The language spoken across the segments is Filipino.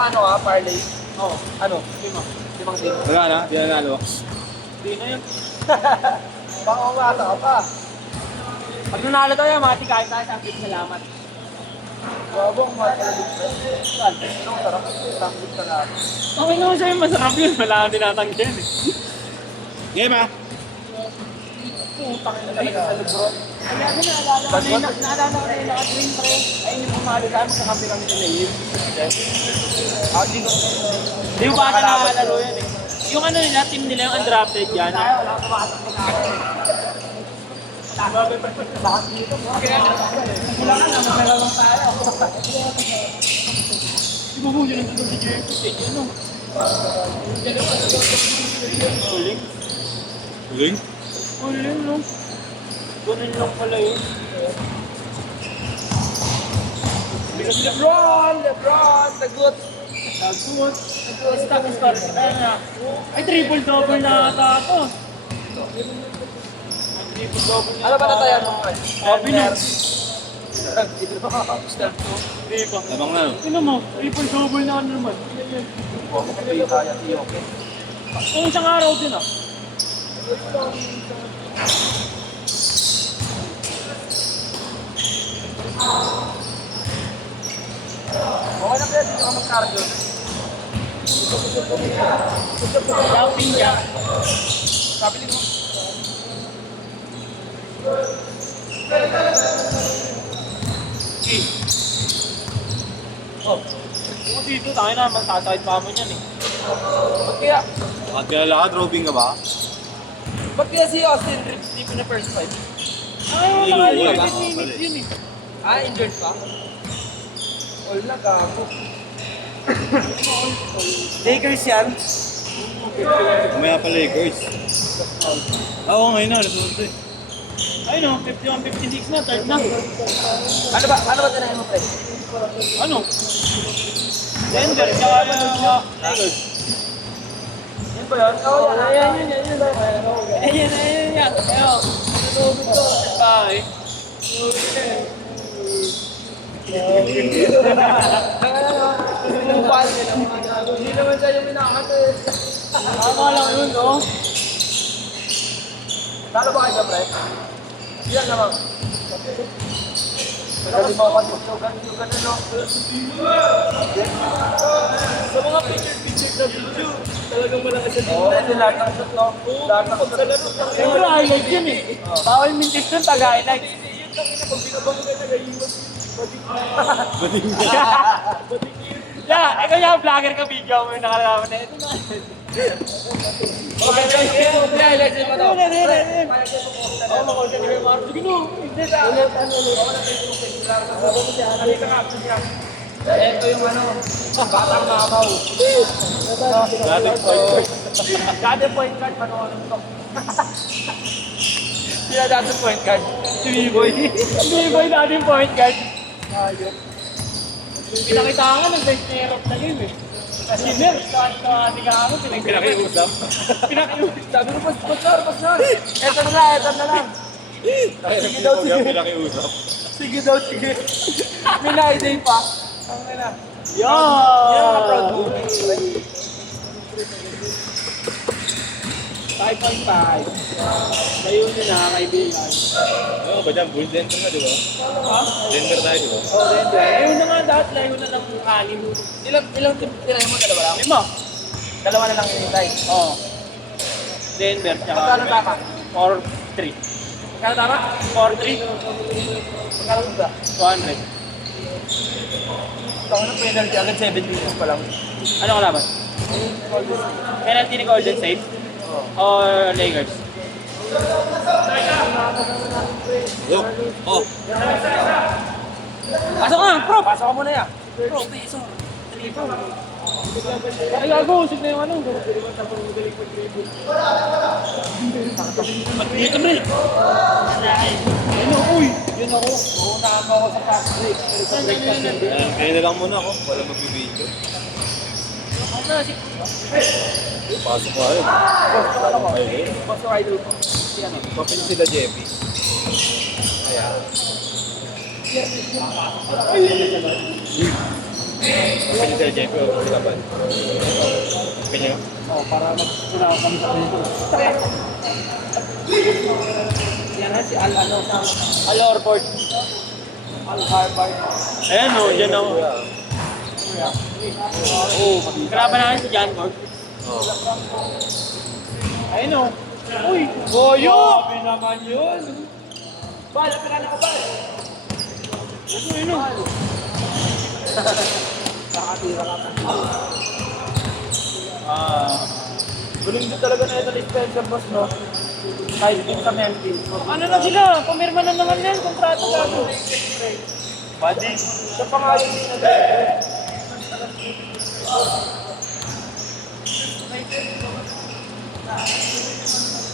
Ano parlay? Oo. Ano? Limang din. Wala na, di na nalo. Hindi na yun. Baka umasa ka pa. Pag nanalo tayo, mati kahit tayo sa akin. Salamat. Babong matalabit ka. Anong sarap? Sambit ka na. Okay naman sa'yo, masarap yun. Wala kang tinatanggihan eh. Game ah! Putang ina talaga sa Lebron. Kaya ako naalala ko na yung naka-dream pre. Ayun yung pumali sa amin, kakampi kami sa Layib. Hindi mo ba ata nakalaro yan eh. Yung ano nila, team nila yung undrafted yan. Ay, wala akong makasap na ako. Kailangan na, magkaroon tayo. Ibubuyo lang dito si Jericho. Ano? Uling? Uling? Uling, no? Ganun lang pala yun. Lebron! Sagot! Nagsuot. Stock story sa kanya. Ay, triple-double na ata ito. Triple-double na Ano ba na tayo nung Sabi niya. Step 2. Di ba? Lamang na no? Sino mo? Triple-double na ano naman. Makapagay kaya si Yoke. Kung isang araw din ah. Okay na kaya dito ka mag-cardio. Jumping jack. Sabi nito. Okay. Oh. Kung dito tayo naman, tatawid pa mo yan eh. Ba't kaya? Bakit kaya drawing ka ba? Ba't kaya si Austin Reeves di na first fight? Ay, Iluwa wala ba? ka minutes yun eh. Injured pa? All na gago. Lakers yan. Kumaya pa Lakers. Oo, ngayon na, nasunod eh. Ay no, 51-56 na, third na. Ano ba tinahin mo, pre? Ano? Denver, tsaka Lakers. Yan ba yun? Oo, yan. Ayan. Ayo. Nalubog ko. Bye. Hindi naman siya yung minakata eh. Tama lang yun, no? Talo ba kayo, pre? Yan naman. Kasi mo kasi yung ganun, no? Sa mga picture na video, talagang malakas sa Oo, kasi lahat ng shoot, no? Lahat ng shoot. Siyempre, highlight yun eh. Bawal mintis dun, taga-highlight. Yeah, ikaw yung vlogger ka, video mo yung nakalaman na ito na. Highlights mo to. Oo, makonsiya ni Kuya Marco. Sige no, hindi sa Ito yung ano, batang mamaw. dati point guard, panoorin to. Sila dati point guard. Si B-Boy. B-Boy dati yung point guard. Pinakita nga, nag-bench na game eh. Kasi Mer, kahit na tigano, Pinakiusap. Pinakiusap. Sabi ko, pastor. Ito na lang. Sige daw, sige. Pinakiusap. Sige daw, sige. May na-idea pa. Ang ina. Yan! Yan ang proud mo. 5.5. Layo nyo na, kaibigan. Ano ba dyan? Bull Denver na, di ba? Ha? Denver tayo, di ba? Oh, Denver. Layo na nga lahat, layo na ng anim. Ilang tinahin mo? Dalawa lang? 5. Dalawa na lang hinintay. Oo. Denver, tsaka... Magkano tama? 4-3. Magkano tama? 4-3. Magkano ba? 200. Ito na penalty agad 7 minutes pa lang. Ano kalaban? Penalty ni Golden State? Or Lakers? Oh! Pasok nga, pro! Pasok ka muna yan. Bro, peso. Ay, gago, sig na yung ano. Dito, Mel. Ano, uy! Yun ako. Uunahan mo ako sa fast break. Pero sa break na Kaya na lang muna ako. Wala magbibideo. Ano na si Pasok ko ayun. Boss, ano ko? Ayun. Boss, yung idol ko. Si ano? Papin sila Jeffy. Kaya. Papin sila Jeffy o laban. Kanya. Oh, para mag-una kami sa dito. Yan na si Al, ano, Al Orford. Al Harvard. Ayan o, dyan ako. Oo, grabe na si John Gord. Ayun o. Uy, Boyo! Grabe naman yun. Bal, apirana ko, Bal. Ayun o. Nakatira ka pa. Guling din talaga na ito ni Spencer, boss, no? Kahit din sa Memphis. Ano na sila? Pumirma na naman yan. Kontrato gago. Pwede. Sa pangalan nila.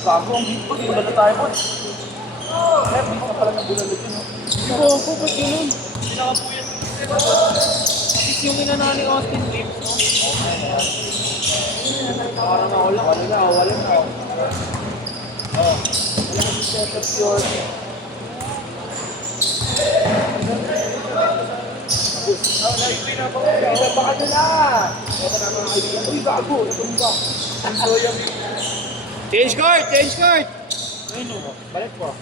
Gago, ang hit ko. Di wala na tayo po. Eh, hindi ka pala nagbulalot yun, no? Hindi ko ako. Ba't yun? Pinakapuyan. Is yung inanani Austin Reeves, no? Parang nawala. Wala na. Wala na. Wala na setup yun. Baka nyo na! Ito na mga kaibigan. Uy, gago! Tumba! So yung... Change card! Change card! Ayun o. Balik po.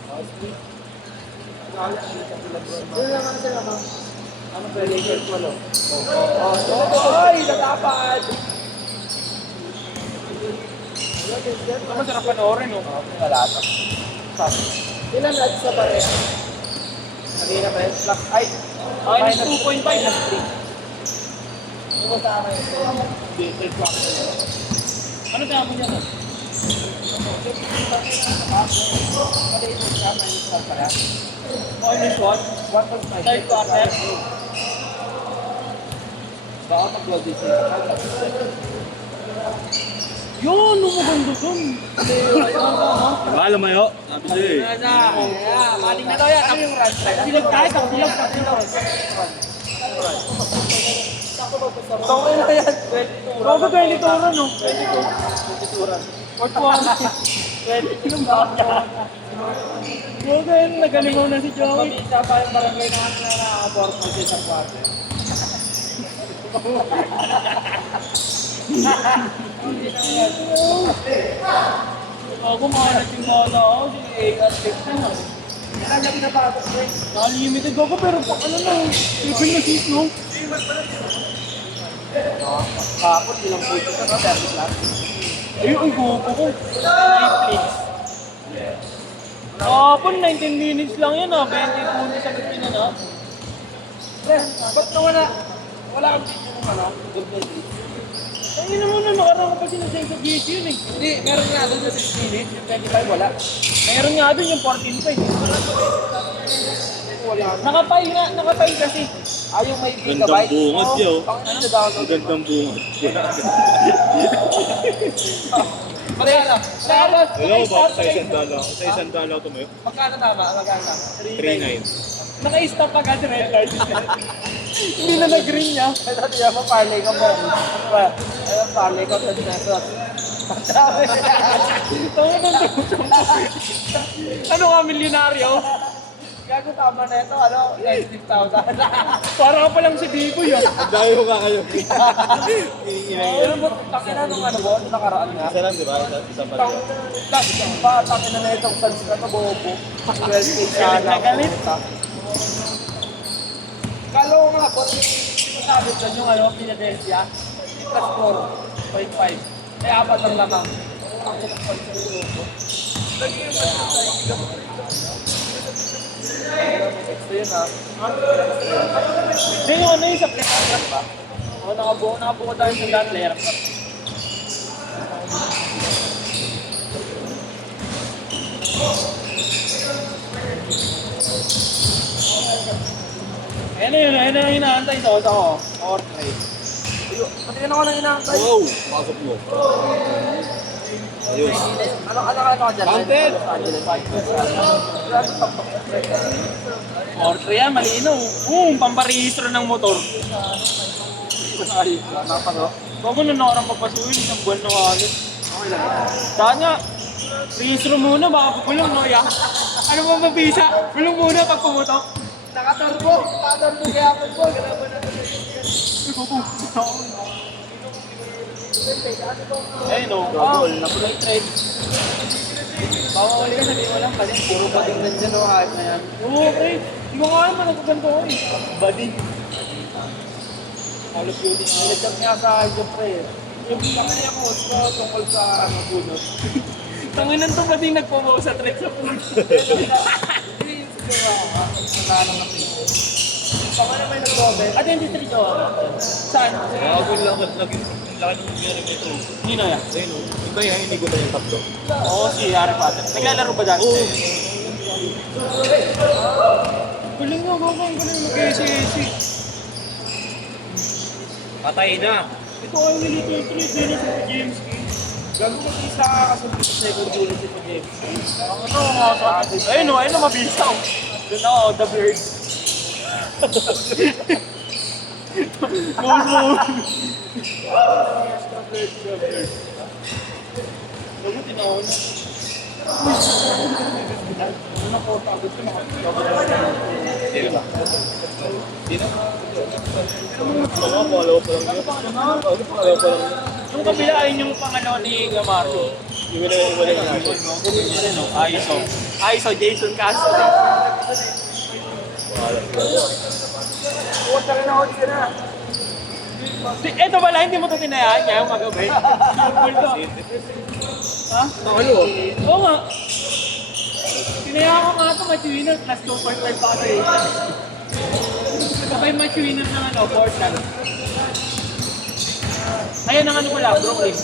Doon lang ang sila, ma'am. Ano pwede yung walo? Ay! Natapat! Ano masarap panoorin, no? Kalata. Ilan lahat sa pare? Kanina pa yun? Plus, ay! Minus 2.5 na 3. Ano ba sa akin? Hindi, ano tama mo dyan? Minus 1.5. Third quarter. Baka mag-12 din siya. Yun! Lumaganda dun! Diba, lumayo? Sabi sa'yo eh. Maling na daw yan. Ano yung run? Silag tayo. Silag tayo. Tawag na yan. Bago 22 run, no? 22 run. Fourth one. 22 yung baka. Bago yan, nagalingaw na si Joey. Isa pa yung barangay na naka-4 sa isang quarter. Ako mahanap yung mga ako, si AR-6 na. Nalagay na ba ako, Frank? Nalimited ako, pero pa ano na, triple na seat, no? Kapot, ilang puto ka na, 30 lang. Ayun, ay gupo ko. 9 plates. Kapon, 19 minutes lang yan, 20 puto sa Pilipinas na. Ba't nawala? Wala kang video ng ano? Good night. Ay, naman na, nakarang ko pa sinasend sa GC yun eh. Hindi, meron nga doon sa 6 minutes, yung 25 wala. Meron nga doon yung 14.5. Nakapay kasi. Yung may Gandang bungad Oo, yun. ano sa download? Ang gandang bungad. Magkano? Tapos, Hello, ba? Sa isang dalaw tumayo? magkano tama? Magkano? 3.9. Naka-stop agad red light. Hindi na nag-green niya. Ay, dati yan mo, parlay ka mo. Ayun, parlay ka, 20 pesos. Tawag ng tutong. Ano nga, milyonaryo? Gago tama na ito, ano, 90,000. Para ka palang si Biboy, yun. Dayo ka kayo. Pero mo, takina nung ano mo, nakaraan nga. Isa lang, di ba? Isang pala. Takina na itong fans na to, bobo. 12K sana. Galit. Kala ko nga po, sinasabi dyan yung ano, Philadelphia, plus 4.5. Kaya apat ang lamang. Ang ito ng fans na bobo. Ito yun ha. Hindi yung ano yung sa player ba? O nakabuo tayo sa lahat player pa. Ayun na hinaantay ito ako. Or trade. Pati na ako nang hinaantay. Wow! Pasok mo. Ayos. Ano ka dyan? Counted! Or trade yan, malinaw. Pamparehistro ng motor. Ay, napano. Bago na nakarang papasuin, isang buwan na halos. Okay lang. Dahil nga, registro muna, baka pagulong, no? Ya. Ano ba mabisa? Gulong muna pag pumutok. Nakaturbo kaya ako po. Ganapan na Ayun, no? Gagol, nakulay trade. Bawawali ka, sabihin mo lang pala. Puro pa din nandiyan o kahit na yan. Oo, pre. Di ko nga naman nagkaganto ko eh. Badi. All of Duty nga. Nilagyan nga sa akin, pre. Yung kami niya ko, tungkol sa ano, bunot. Tanginan to ba din nagpo sa trade sa pool? Hindi yung siguro ako, nananong na pino. Baka naman nag-comment. At yung district ko, saan? Bago lang ako lagi. Ang laki ng nangyari nito. Nino yan? Ayun o. Iba yan, hindi ko na yung tatlo. Oo, si Harry Potter. Naglalaro ba dati? Oo. Galing nga, gagawin. Galing mag-AC-AC. Patay na. Ito ay nilito yung trade din sa James King. Gago mo isa kasunod sa second unit si James. Ang ano, mga sa... Ayun o, ayun o, mabilis ako. Doon ako, the bird. Lagot, tinawon na. Ano ko, pagod ko, Hindi na ba? Hindi na. Ano, follow pa lang yun. Follow pa lang yun. Yung kabila ay yung pangalawa ni Gamardo. Iwala na. ISO, Jason Castro. Huwag na rin ako sila. Ito pala, hindi mo ito tinayaan niya yung magabay. Yung bulto. Ha? Ano? Oo nga. Tinayaan ko nga ito, match winner, plus 2.5 pa kasi. Sabay match winner ng ano, Portland. Ayan ang ano pala, Brooklyn.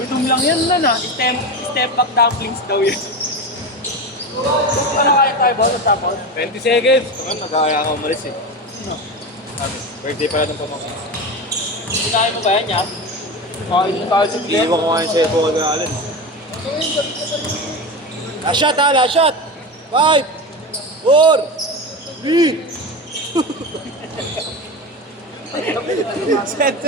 Gutom lang yan na. Step back dumplings daw yun. Ano kaya tayo ba sa tapos? 20 seconds. Naman, nag-aaya ka umalis eh. Birthday pala ng pamangkin. Sinahin mo ba yan, Yap? Hindi tayo sa game. Iiwan ko nga yung cellphone ko kagalan. Last shot ha, last shot! 5, 4, 3. Set.